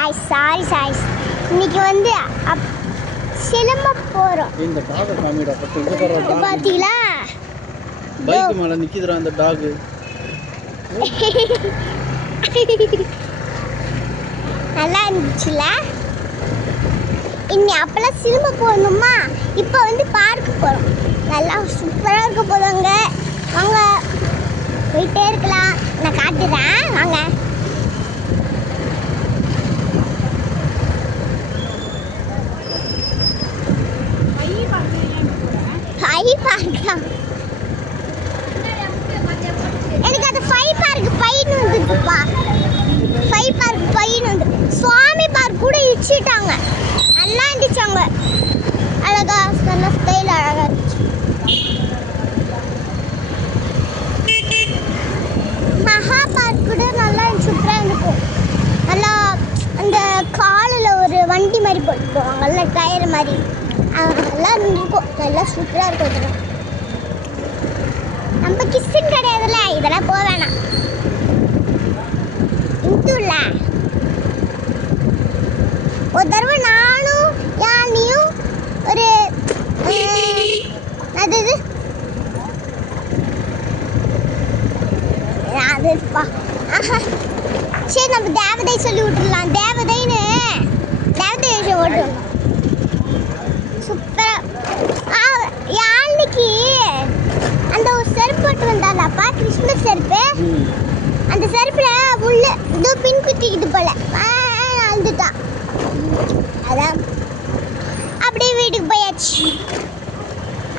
Guys sorry இன்னைக்கு வந்து சிலம்ப போறோம். இந்த டாக் காமிடா பட்டு இங்க போற டாக் பாத்தீங்களா? பைக் மேல நிக்குதுடா அந்த டாக். நல்லா இருந்துச்சுல. இன்னி அப்பலாம் சிலம்ப போகணுமா, இப்போ வந்து பார்க்கு போறோம். நல்லா சூப்பரா இருக்க போதாங்க. வாங்க போயிட்டே இருக்கலாம். நான் காட்டுறேன் வாங்க. ஹை பார்க்கா எனக்கு அது ஃபை பார்க் பையன் வந்துருப்பா. ஃபை பார்க் பையன் வந்து சுவாமி பார்க் கூட இடிச்சிட்டாங்க. நல்லா இருந்துச்சாங்க. அழகா நல்ல ஸ்டைல் அழகா இருந்துச்சு. மகா பார்க் கூட நல்லா சூப்பராக இருக்கும். நல்லா அந்த காலில் ஒரு வண்டி மாதிரி போட்டு போவாங்கல்ல, டயர் மாதிரி, நல்லா இருக்கும். நல்லா சூப்பராக இருக்கும். நம்ம கிஸ்ஸுன்னு கிடையாதுல்ல, இதெல்லாம் போக வேணாம். இந்துல ஒரு தடவை நானும் யானையும் ஒரு அதுப்பா சரி நம்ம தேவதை சொல்லி விட்டுடலாம். தேவதைன்னு தேவதை ஓட்டுவோம். சூப்பரா யானைக்கு அந்த ஒரு செருப்பு போட்டு வந்தாலப்பா, கிறிஸ்மஸ் செருப்பு. அந்த செருப்புல உள்ள இதோ பின் குத்திக்கிட்டு போல அழுதுட்டான். அதான் அப்படியே வீட்டுக்கு போயாச்சு.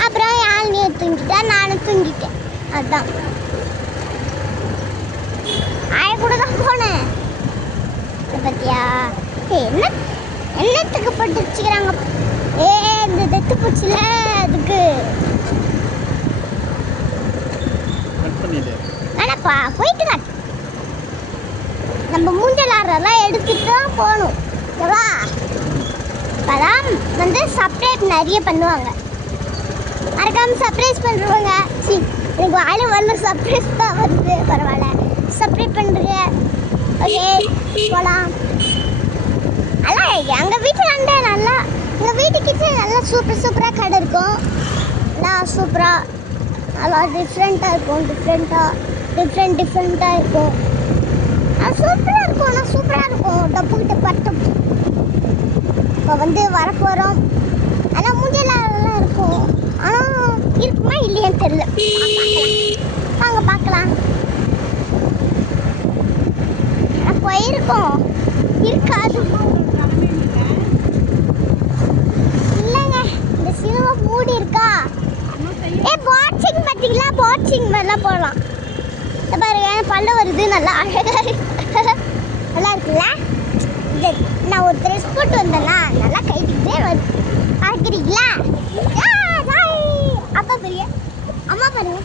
அப்புறம் யானையை தூங்கிட்டா, நானும் தூங்கிட்டேன். அதான் ஆய கூட தான் போனேன். பத்தியா என்ன என்னத்துக்கு போட்டு வச்சுக்கிறாங்க. இந்த தெத்து போச்சுல அதுக்கு வேணாப்பா, போயிட்டு தான் நம்ம மூஞ்சலாரெல்லாம் எடுத்துட்டு தான் போகணும். ஓகேவா? இப்போதான் வந்து சப்ஸ்கிரைப் நிறைய பண்ணுவாங்க. மறக்காம சர்ப்ரைஸ் பண்ணுறவங்க. எனக்கு வாயில வரல, சர்ப்ரைஸ் தான் வருது. பரவாயில்ல, சப்ஸ்கிரைப் பண்ணுறீங்க. ஓகே போகலாம். நல்லா எங்கள் வீட்டில் நல்லா எங்கள் வீட்டுக்கிட்ட நல்லா சூப்பராக கடை இருக்கும். நல்லா சூப்பராக நல்லா டிஃப்ரெண்ட்டாக இருக்கும். டிஃப்ரெண்ட்டாக இருக்கும். அது சூப்பராக இருக்கும். ஆனால் சூப்பராக இருக்கும். டப்புக்கிட்ட பட்டம் இப்போ வந்து வரப்போகிறோம். ஆனால் மூஞ்செல்லாம் இருக்கும். ஆனால் இருக்குமா இல்லையான்னு தெரியல. வாங்க பார்க்கலாம். போயிருக்கோம், இருக்காது இல்லைங்க. இந்த சினிமா மூடி இருக்கா? பாட்சிங் பார்த்தீங்களா? பாட்சிங் மாதிரிலாம் போகலாம். பாருங்க பல்ல வருது. நல்லா அழகாக நல்லா இருக்குல்ல. நான் ஒரு ட்ரெஸ் போட்டு வந்தேன்னா நல்லா கைட்டிக்கிட்டே வருது. பார்க்குறீங்களா? அப்பா பெரிய அம்மா பாருங்க.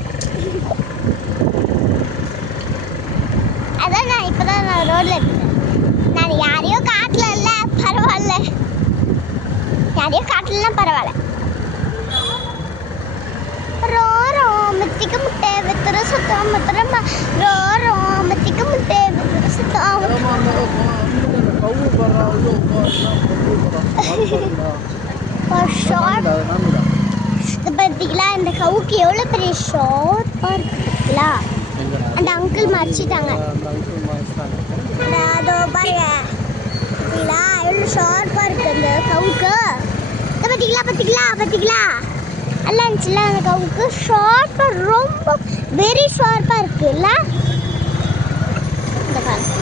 அதான் நான் இப்போதான் நான் ரோட்ல இருக்கேன். நான் யாரையோ காட்டல இல்ல, பரவாயில்ல. யாரையோ காட்டலாம் பரவாயில்ல. மெத்திக்க முட்டை வித்துற சுத்தம் முத்திரமா மெத்திக்க முட்டை வித்துற சுத்தம். பார்த்தீங்களா இந்த கவுக்கு எவ்வளோ பெரிய ஷார்ப்பாக இருக்குங்களா? அந்த அங்கிள் மறைச்சிட்டாங்க. அதோ பாருங்க, பார்த்தீங்களா எவ்வளோ ஷார்ப்பாக இருக்கு அந்த கவுக்கு. பார்த்தீங்களா நல்லா இருந்துச்சுல்ல அந்த கவுக்கு. ஷார்ப்பாக ரொம்ப வெரி ஷார்ப்பாக இருக்குல்ல. இந்த பாருங்க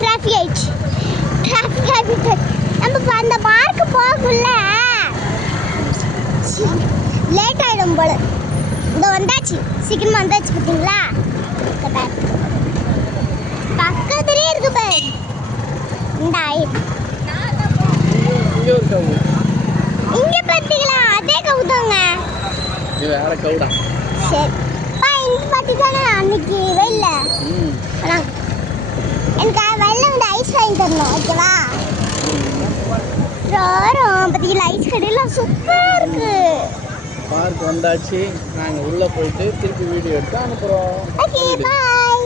டிராஃபிக் ஆயிடுச்சு. நம்ம அந்த பார்க்கு போகக்குள்ள லேட் ஆகிடும் போல. இந்த வந்தாச்சு, சீக்கிரமாக வந்தாச்சு. பார்த்தீங்களா பக்கத்துலேயே இருக்கு பாரு. இந்த இங்க பார்த்தீங்களா அதே கவுதாங்க. வேற கவுடா. சரி இங்க பார்த்தீங்கன்னா அன்னைக்கு வெயில்ல எனக்கு வெள்ளை வந்து ஐஸ் வாங்கி தரணும். ஓகேவா? பார்த்தீங்களா ஐஸ் கடையெல்லாம் சூப்பராக இருக்கு. பார்க் வந்தாச்சு. நாங்கள் உள்ளே போயிட்டு திருப்பி வீடியோ எடுத்து அனுப்புகிறோம். Okay bye.